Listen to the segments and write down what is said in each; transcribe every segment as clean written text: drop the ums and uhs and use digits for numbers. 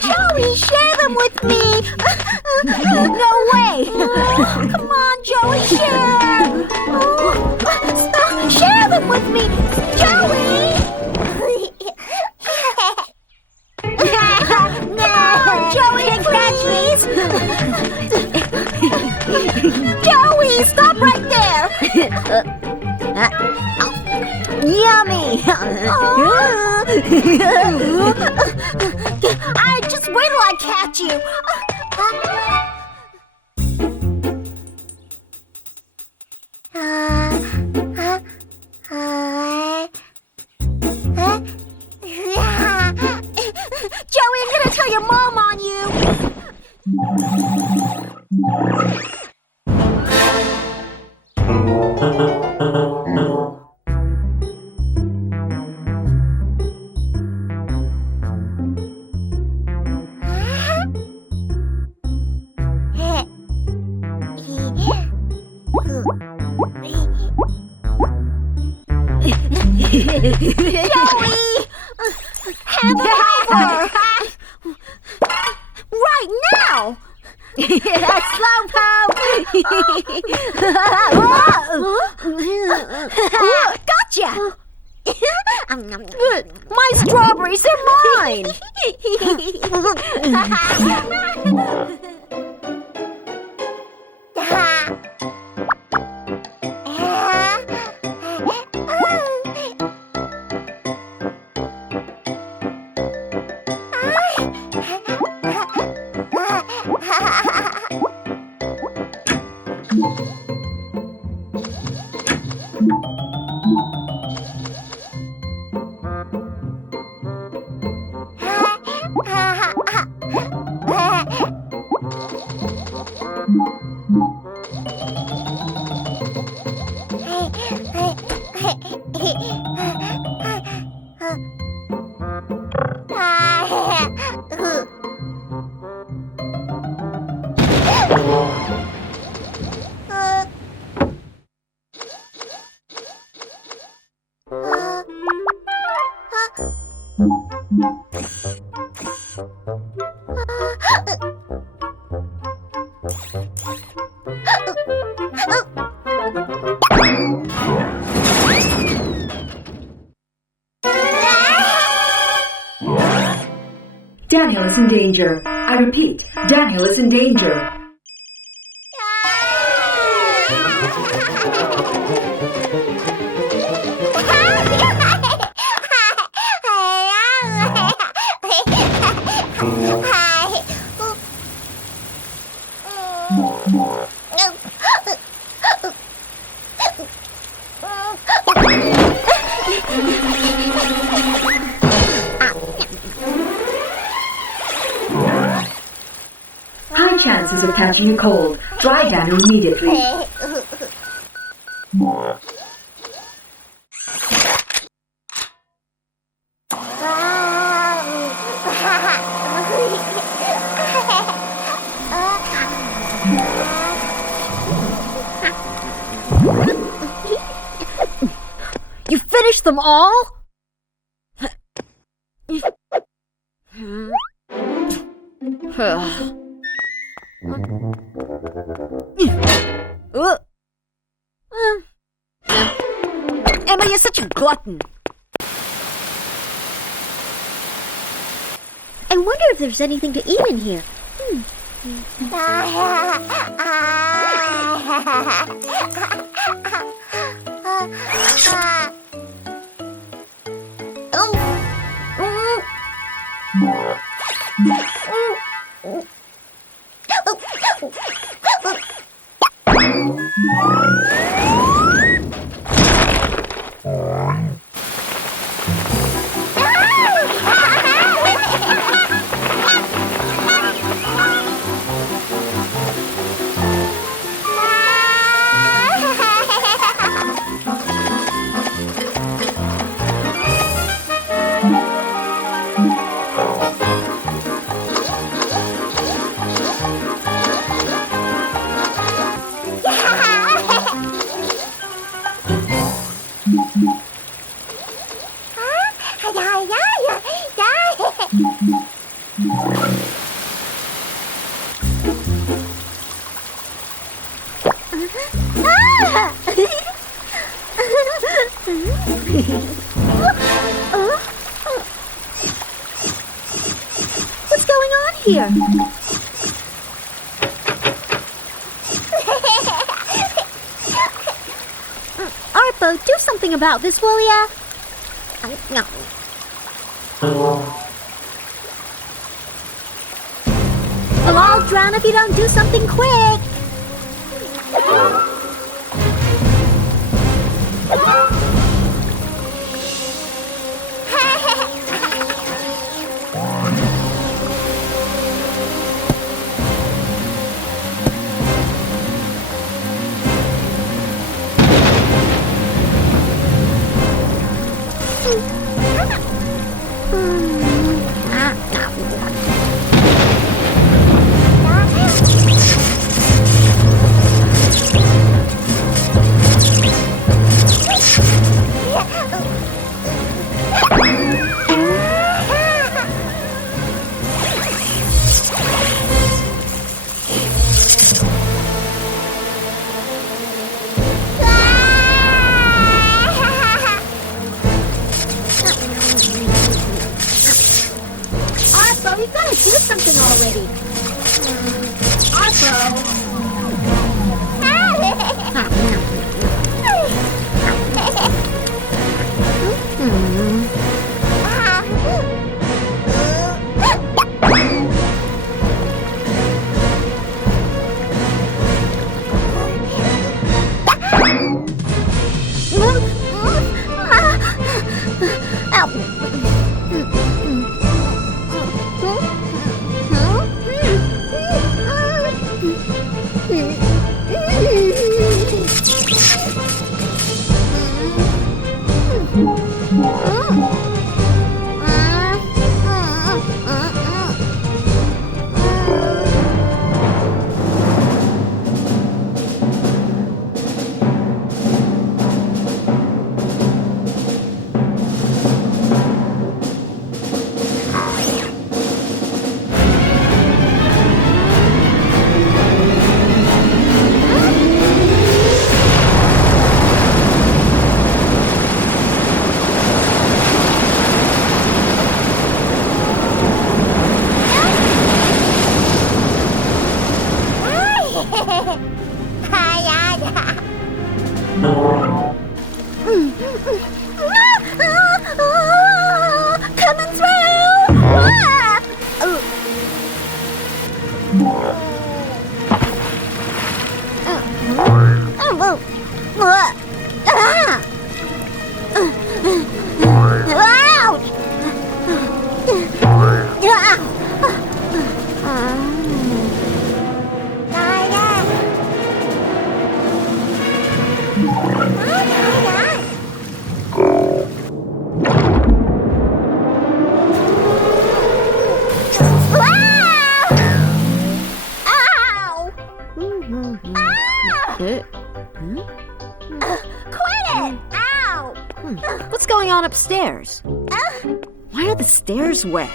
Joey, share them with me! No way! Come on, Joey, share! Stop! Share them with me! Joey! Joey, please! Joey, stop right there! Yummy! Just wait till I catch you! Joey, I'm gonna tell your mom on you! Joey! Hand it over! Right now! Slowpoke! Gotcha! My strawberries are mine! Daniel is in danger. I repeat, Daniel is in danger. High chances of catching a cold. Dry Daniel immediately. You finished them all? Emma, you're such a glutton. I wonder if there's anything to eat in here. What's going on here? Arpo, do something about this, will ya? No. We'll all drown if you don't do something quick. Arpo, you gotta do something already. Coming through! Quit it! Ow! What's going on upstairs? Why are the stairs wet?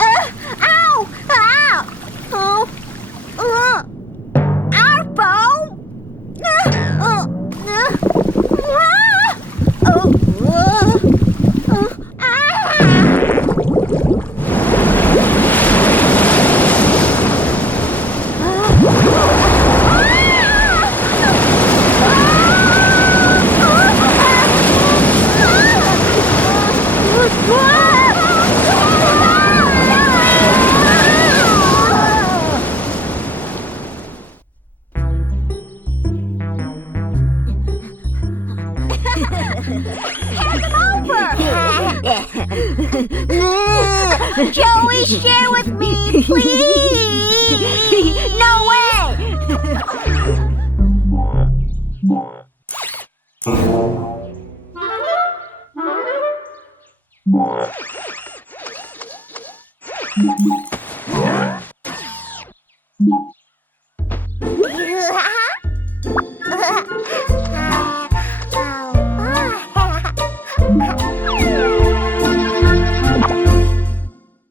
Ow! Ow! Oh! Arpo! Hand them over! Joey, share with me, please! No way!